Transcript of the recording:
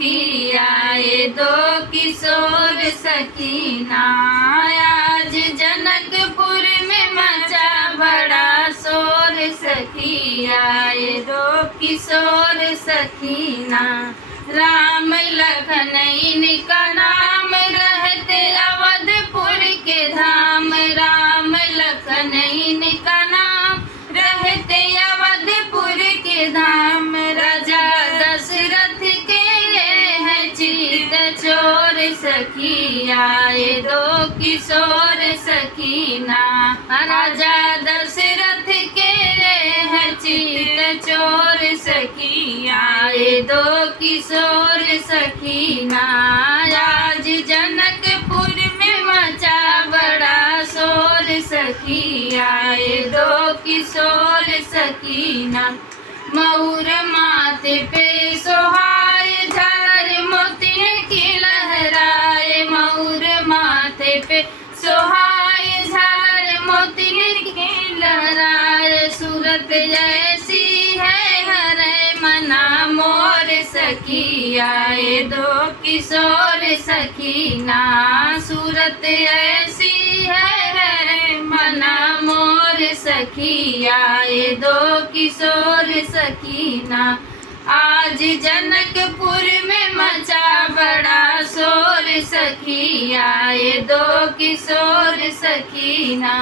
सखी आए दो किशोर सखीना। आज जनकपुर में मचा बड़ा शोर सखी आए दो किशोर सखीना। राम लखन इनका नाम रहते अवधपुर के धाम। राम लखन इनका नाम रहते अवधपुर के धाम। राजा दशरथ के हैं चित चोर सखी आए दो किशोर सखीना। राजा दशरथ के हैं चित चोर सखी आए दो किशोर सखीना। आज जनकपुर में मचा बड़ा शोर सखी आए दो किशोर सखीना। मऊर माथे पे सोहाए झालर मोती की लहराए। मऊर माथे पे सोहाए झालर मोती की लहराए। सूरत ऐसी है हरे मना मोर सखी आए दो किशोर सखीना। सूरत ऐसी है हरे मना मोर सखी आए दो किशोर सखीना। आज जनकपुर में मचा बड़ा शोर सखी आए दो किशोर सखीना।